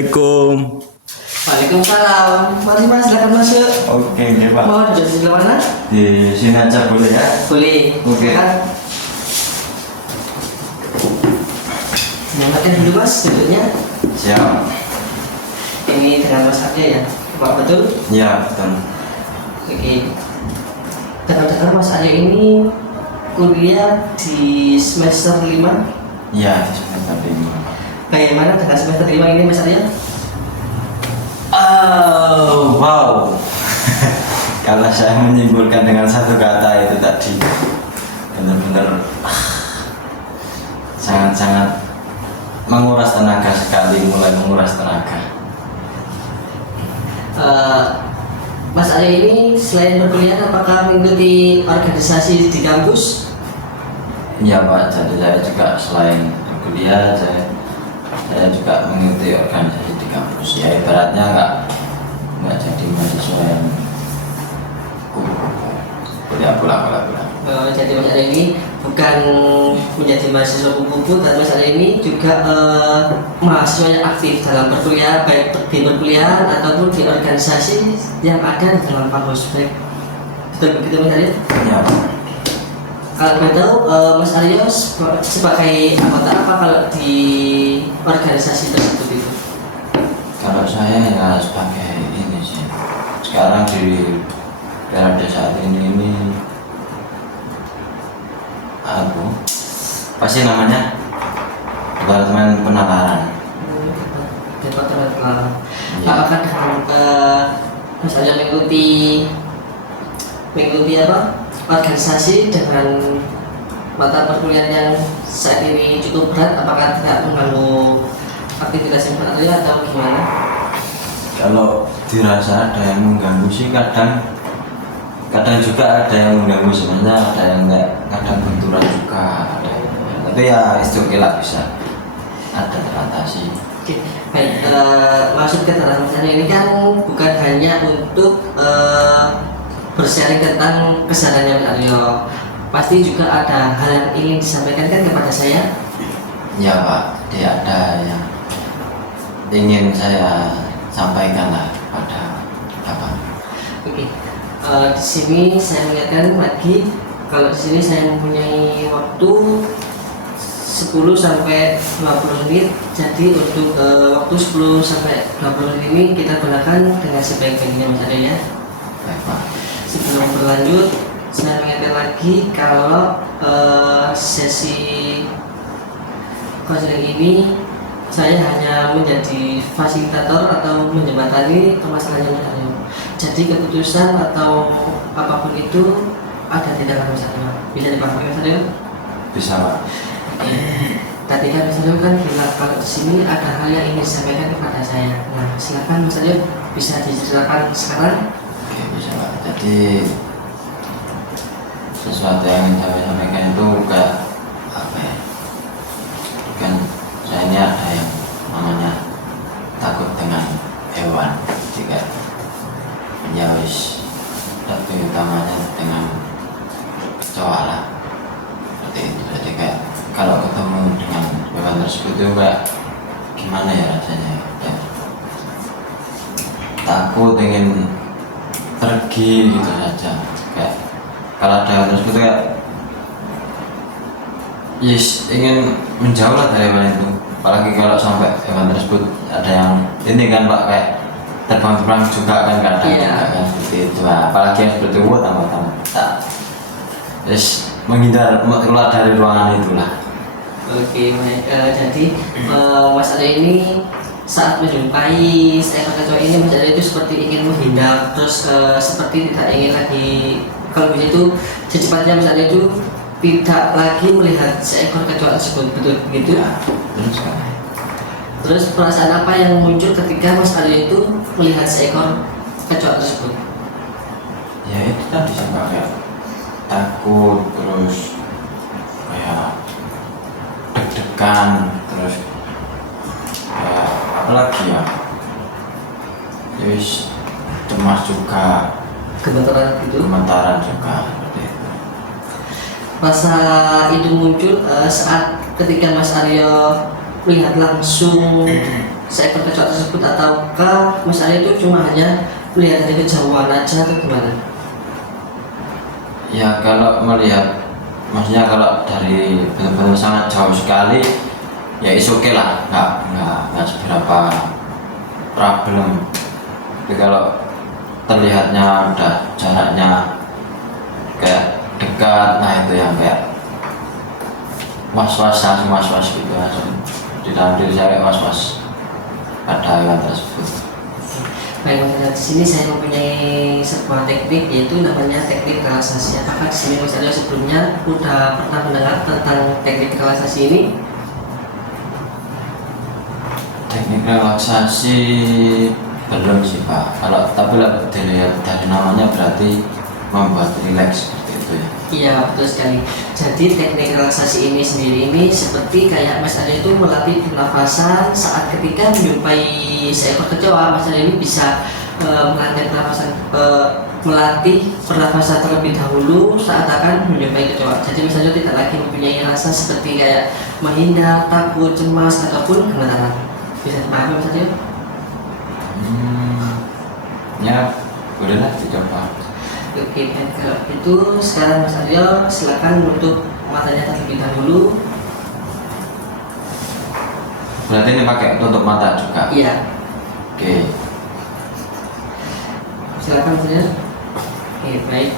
Assalamualaikum. Waalaikumsalam. Mari Mas, silakan masuk. Oke, oke Pak. Mau duduk di sebelah mana? Di sini aja boleh ya? Boleh. Oke. Silakan. Silakan dulu Mas, duduknya. Siap. Ini dengan Mas Arya ya, Pak betul? Ya, betul. Oke. Dengar-dengar Mas Arya ini kuliah di semester 5. Ya, semester 5. Bagaimana dengan semester 5 ini Mas Arya? Oh, wow. Kalau saya menyimpulkan dengan satu kata itu tadi, benar-benar sangat-sangat menguras tenaga sekali, mulai menguras tenaga. Mas Arya ini selain berkuliah apakah mengikuti organisasi di kampus? Ya Pak, jadi saya juga selain kuliah, saya juga mengikuti organisasi di kampus. Ya ibaratnya nggak jadi mahasiswa yang kupu-kupu, kuliah pulang. Jadi Mas Arya ini bukan menjadi mahasiswa kupu-kupu, tapi Mas Arya ini juga mahasiswa yang aktif dalam berkuliah, baik di perkuliahan ataupun di organisasi yang ada di dalam kampus. Baik, betul begitu Mas Arya? Ya Pak. Kalau boleh tahu, Mas Arya sebagai anggota apa kalau di organisasi tersebut itu? Kalau saya ya sebagai ini sih. Sekarang di periode saat ini pasti namanya departemen penalaran. Departemen Penalaran. Ya. Apakah dengan Mas Arya mengikuti apa? Organisasi dengan mata perkuliahan yang saat ini cukup berat, apakah tidak mengganggu aktivitas yang Arya atau gimana? Kalau dirasa ada yang mengganggu sih kadang juga ada yang mengganggu, sebenarnya ada yang enggak, kadang benturan juga ada. Tapi ya oke lah, bisa ada teratasi. Oke, baik. Maksud keterangan Mas Arya ini kan bukan hanya untuk bersharing tentang kesadarannya Mas Arya. Pasti juga ada hal yang ingin disampaikan kan kepada saya. Ya Pak, dia ada yang ingin saya sampaikan lah pada Bapak. Oke. Di sini saya mengingatkan lagi kalau di sini saya mempunyai waktu 10 sampai 20 menit. Jadi untuk waktu 10 sampai 20 menit ini kita gunakan dengan sebaik-baiknya Mas Arya ya. Baik Pak. Sebelum berlanjut, saya mengingatkan lagi kalau sesi konseling ini saya hanya menjadi fasilitator atau menjembatani permasalahan Mas Arya. Jadi keputusan atau apapun itu ada di dalam Mas Arya. Bisa dipahami Mas Arya? Bisa Pak. Tadi kan Mas Arya kan bilang kalau di sini ada hal yang ingin disampaikan kepada saya. Nah, silakan Mas Arya, bisa diceritakan sekarang. Oke, bisa Pak. Jadi sesuatu yang ingin saya sampaikan itu kayak apa ya? Kan saya ini ada yang namanya takut dengan hewan. Jika ya wis, tapi utamanya dengan kecoa lah. Seperti itu. Jadi kayak kalau ketemu dengan hewan tersebut itu kayak gimana ya rasanya? Ya, takut, ingin pergi gitu saja. Kayak kalau ada hewan tersebut kayak yes, ingin menjauh lah dari hewan itu. Apalagi kalau sampai hewan tersebut ada yang ini kan Pak, kayak terbang-terbang juga kan kadang. Iya. Kan seperti itu. Nah, apalagi yang seperti itu tambah-tambah tak yes, menghindar keluar dari ruangan itulah. Oke, baik. Jadi Mas Arya ini saat menjumpai seekor kecoa ini Mas Arya itu seperti ingin menghindar, terus seperti tidak ingin lagi, kalau begitu secepatnya Mas Arya itu tidak lagi melihat seekor kecoa tersebut, betul begitu? Ya, terus kan. Terus perasaan apa yang muncul ketika Mas Arya itu melihat seekor kecoa tersebut? Ya itu tadi sih Pak, kayak takut, terus kayak deg-degan, terus kayak apa lagi ya, terus cemas juga, Gemetaran gitu. gemetaran juga seperti itu. Rasa itu muncul saat ketika Mas Arya melihat langsung seekor kecoak tersebut, ataukah Mas Aryo itu cuma hanya melihat dari kejauhan aja atau gimana? Ya kalau melihat, maksudnya kalau dari benar-benar sangat jauh sekali, ya is oke lah, nggak seberapa problem. Tapi kalau terlihatnya udah jaraknya kayak dekat, nah itu yang kayak was-was, langsung was-was gitu, langsung di dalam diri saya kayak was-was ada hewan tersebut. Baik, di sini saya mempunyai sebuah teknik, yaitu namanya teknik relaksasi. Apakah di sini Mas Aryo sebelumnya udah pernah mendengar tentang teknik relaksasi ini? Teknik relaksasi belum sih Pak. Kalau tapi dilihat dari namanya berarti membuat rileks seperti itu ya. Iya, betul sekali. Jadi teknik relaksasi ini sendiri ini seperti kayak Mas Aryo itu melatih pernafasan saat ketika menjumpai seekor kecoa. Mas Aryo ini bisa melatih pernafasan terlebih dahulu saat akan menjumpai kecoa. Jadi Mas Aryo tidak lagi mempunyai rasa seperti kayak menghindar, takut, cemas ataupun gemetaran. Bisa dipahami Mas Aryo? Ya bolehlah dicoba. Oke, dan kalau itu sekarang Mas Aryo silakan menutup matanya terlebih dahulu. Berarti ini pakai tutup mata juga. Iya, Oke. silakan Mas Aryo. Oke, baik.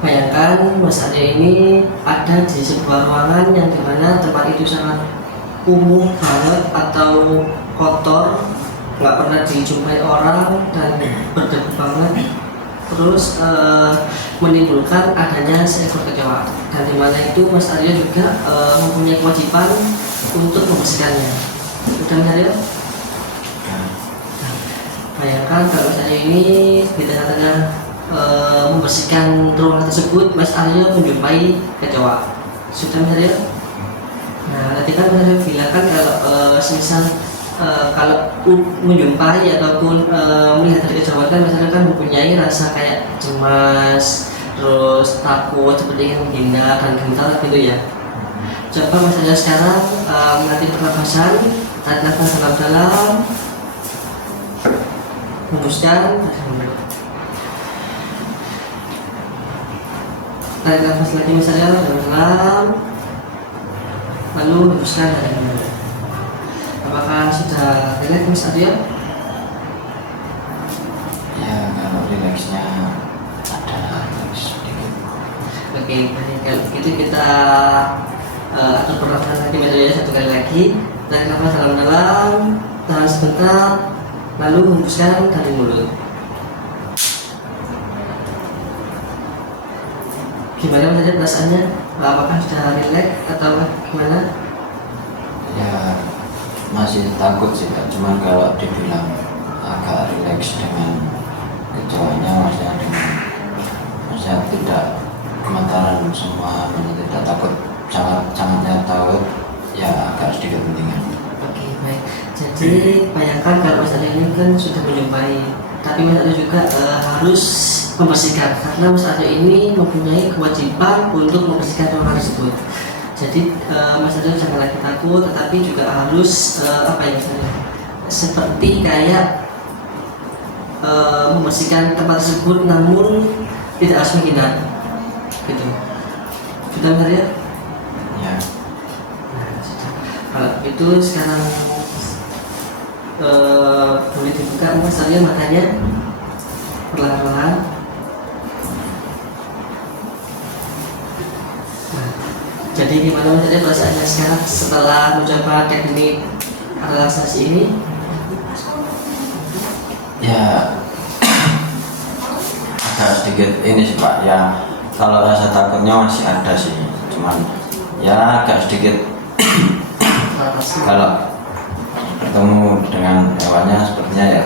Bayangkan Mas Aryo ini ada di sebuah ruangan yang dimana tempat itu sangat kumuh banget atau kotor, nggak pernah dijumpai orang dan berdebu banget, terus menimbulkan adanya seekor kecoa, dan dimana itu Mas Aryo juga mempunyai kewajiban untuk membersihkannya. Sudah Mas Aryo? Bayangkan kalau Mas Aryo ini di tengah-tengah membersihkan ruangan tersebut, Mas Aryo menjumpai kecoa. Sudah Mas Aryo? Nah, nanti kan Mas Aryo bilang kan kalau semisal kalau menjumpai ataupun melihat dari kejauhan kan Mas Aryo kan mempunyai rasa kayak cemas, terus takut, seperti ingin menghindar dan gemetar gitu ya. Coba Mas Aryo sekarang melatih pernafasan, tarik nafas dalam-dalam, hembuskan, tarik nafas lagi Mas Aryo dalam-dalam, lalu hembuskan dalam-dalam. Apakah sudah rileks Mas Aryo? Ya kalau rileksnya ada rileks sedikit. Oke, baik. Kalau begitu kita atur pernafasan lagi Mas Aryo satu kali lagi. Tarik nafas dalam-dalam, tahan sebentar, lalu hembuskan dari mulut. Gimana Mas Aryo perasaannya? Apakah sudah rileks atau gimana? Ya masih takut sih Kak, cuman kalau dibilang agak rileks dengan kecoanya, maksudnya tidak gemetaran semua, tidak takut, sangatnya takut, ya agak sedikit pentingan. Oke, baik. Jadi bayangkan kalau Mas Aryo ini kan sudah menjumpai, tapi Mas Aryo juga harus membersihkan, karena Mas Aryo ini mempunyai kewajiban untuk membersihkan ruangan tersebut. Jadi Mas Aryo jangan lagi takut, tetapi juga harus apa ya, seperti kayak membersihkan tempat tersebut, namun tidak harus menghindar, gitu. Sudah Mas Aryo? Ya. Nah, sudah. Kalau itu sekarang boleh dibuka Mas Aryo matanya perlahan-lahan. Jadi gimana Mas Aryo perasaannya sekarang setelah mencoba teknik relaksasi ini? Ya agak sedikit ini sih Pak, ya kalau rasa takutnya masih ada sih, cuman ya agak sedikit kalau bertemu dengan hewannya sepertinya ya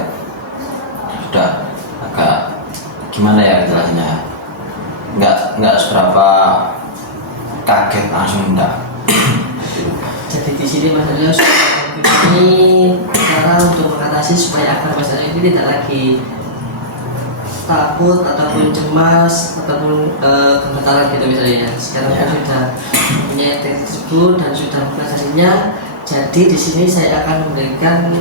sudah agak gimana ya istilahnya, nggak seberapa kaget langsung enggak. Jadi di sini Mas Aryo ini cara untuk mengatasi supaya agar Mas Aryo ini tidak lagi takut ataupun cemas ataupun gemetaran gitu misalnya ya. Sekarang kan sudah punya teknik tersebut dan sudah mempelajarinya. Jadi di sini saya akan memberikan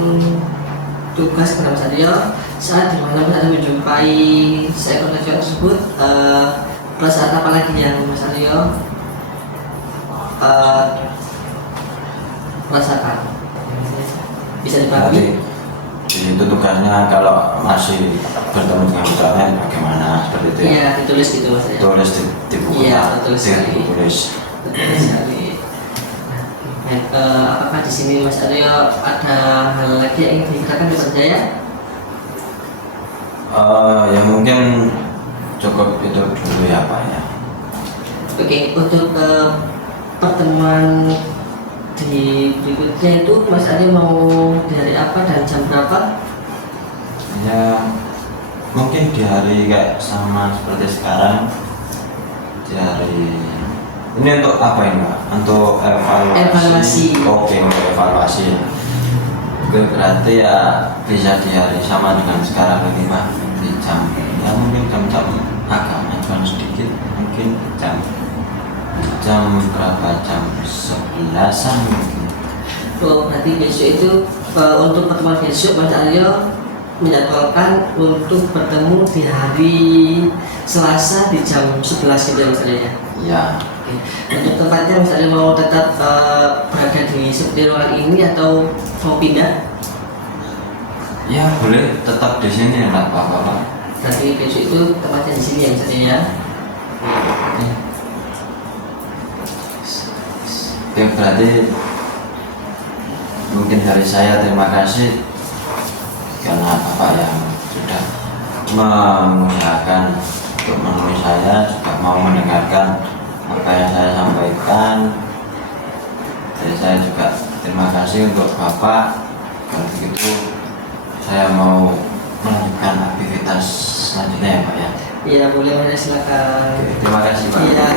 tugas kepada Mas Aryo saat dimana Mas Aryo menjumpai seekor kecoa tersebut, perasaan apa lagi yang Mas Aryo rasakan? Bisa dibagi? Jadi itu tugasnya kalau masih bertemu dengan kecoanya bagaimana seperti itu ya? Iya, ditulis gitu Mas Aryo. Tulis di buku, Iya, betul di sekali. buku tulis. Betul sekali. Baik, apakah di sini Mas Aryo ada hal lagi yang ingin dikatakan kepada saya? Ya mungkin cukup itu dulu ya Pak ya. Oke, untuk pertemuan di berikutnya itu Mas Aryo mau di hari apa dan jam berapa? Ya mungkin di hari kayak sama seperti sekarang, di hari ini untuk apa ini Pak? Untuk Evaluasi. Oke, untuk evaluasi. Oke, berarti ya bisa di hari sama dengan sekarang ini Pak, di jam ya mungkin jam-jam agak majuan sedikit, mungkin jam berapa, jam 11-an mungkin. Oh, berarti besok itu untuk pertemuan besok Mas Aryo menjadwalkan untuk bertemu di hari Selasa di jam 11 gitu ya Mas Aryo ya? Ya. Oke. Untuk tempatnya Mas Aryo mau tetap berada di seperti ruangan ini atau mau pindah? Ya boleh tetap di sini enggak apa-apa Pak. Berarti besok itu tempatnya di sini ya Mas Aryo ya? Oke, berarti mungkin dari saya terima kasih karena Bapak yang sudah mengusahakan untuk menemui saya, juga mau mendengarkan apa yang saya sampaikan. Jadi saya juga terima kasih untuk Bapak. Kalau begitu saya mau melanjutkan aktivitas selanjutnya ya Pak ya. Iya boleh Mas Aryo, silakan. Oke, terima kasih Pak. Iya.